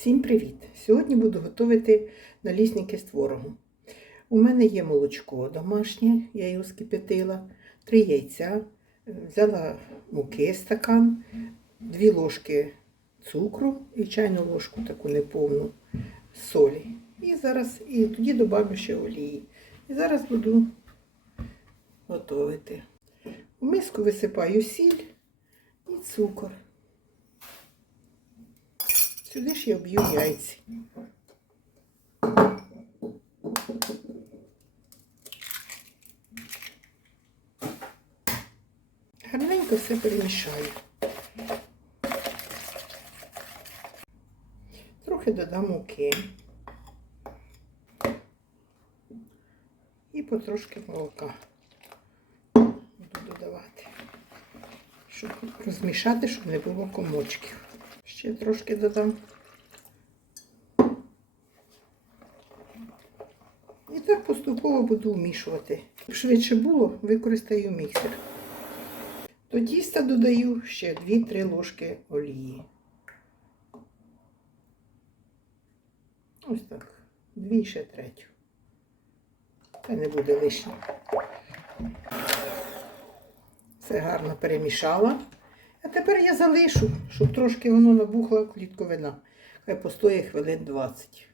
Всім привіт! Сьогодні буду готувати налісники з творогом. У мене є молочко домашнє, я його скипятила, три яйця, взяла муки стакан, дві ложки цукру і чайну ложку таку неповну солі. І зараз і тоді додам ще олії. І зараз буду готувати. У миску висипаю сіль і цукор. Сюди ж я вб'ю яйці. Гарненько все перемішаю. Трохи додам муки. І потрошки молока буду додавати, щоб розмішати, щоб не було комочків. Ще трошки додам. І так поступово буду вмішувати. Щоб швидше було, використаю міксер. До тіста додаю ще 2-3 ложки олії. Ось так. Дві ще третю. Та не буде лишнього. Все гарно перемішала. Тепер я залишу, щоб трошки воно набухла клітковина. Хай постоє хвилин 20.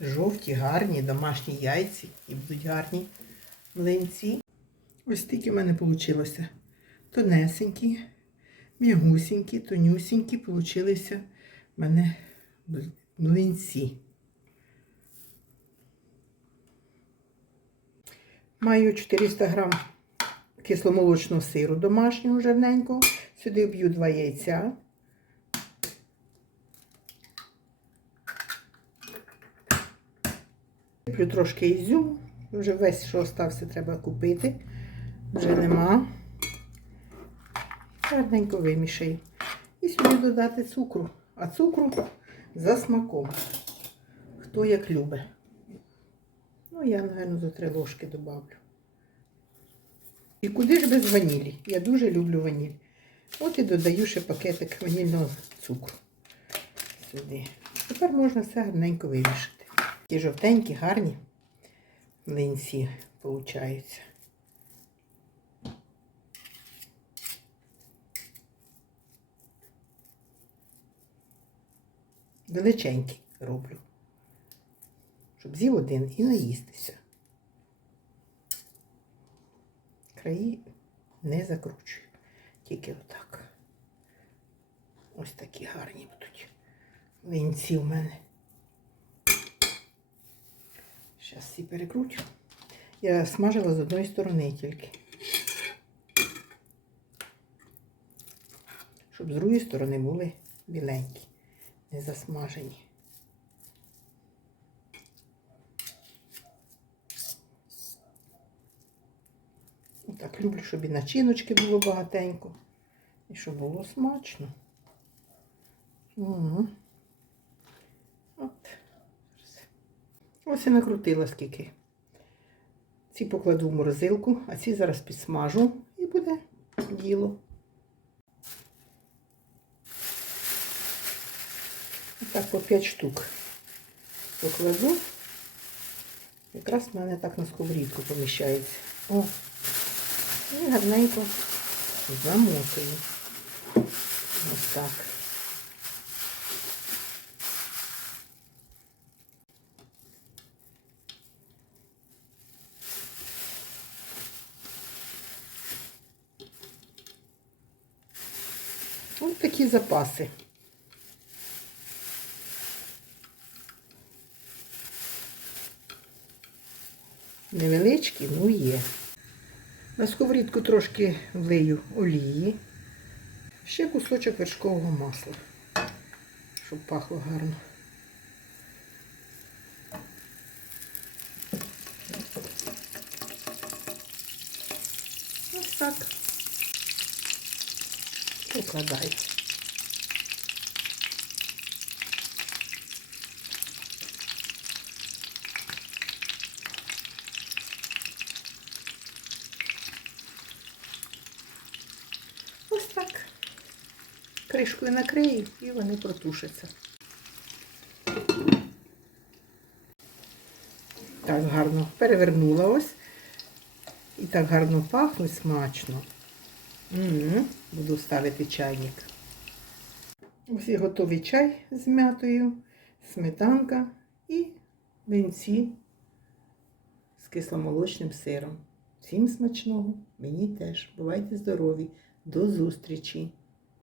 Жовті, гарні домашні яйці і будуть гарні млинці. Ось такі в мене вийшло. Тонесенькі, м'ягусінькі, тонюсінькі получилися в мене млинці. Маю 400 грам кисломолочного сиру домашнього жирненького. Сюди вб'ю два яйця. Вб'ю трошки ізюму. Вже весь, що остався, треба купити. Вже нема. Гарненько вимішаю. І сюди додати цукру. А цукру за смаком. Хто як любить. Ну, я, напевно, за три ложки добавлю. І куди ж без ванілі? Я дуже люблю ваніль. От і додаю ще пакетик ванільного цукру сюди. Тепер можна все гарненько вимішати. Такі жовтенькі, гарні млинці получаються. Величенькі роблю. Щоб з'їв один і наїстися. Краї не закручую. Тільки отак. Ось такі гарні будуть винці в мене. Зараз всі перекручу. Я смажила з одної сторони тільки. Щоб з другої сторони були біленькі, не засмажені. Так, люблю, щоб і начиночки було багатенько. І щоб було смачно. От. Ось і накрутила скільки. Ці покладу в морозилку, а ці зараз підсмажу і буде діло. Так, по 5 штук покладу. Якраз в мене так на сковорідку поміщається. О! І гарненько замотую. Ось так. Ось такі запаси. Невеличкі, ну є. На сковорідку трошки влию олії, ще кусочок вершкового масла, щоб пахло гарно. Ось так. Покладаю. Кришкою накрию і вони протушаться. Так гарно перевернула ось. І так гарно пахнуть смачно. М -м -м. Буду ставити чайник. Ось і готовий чай з м'ятою, сметанка і винці з кисломолочним сиром. Всім смачного, мені теж. Бувайте здорові, до зустрічі!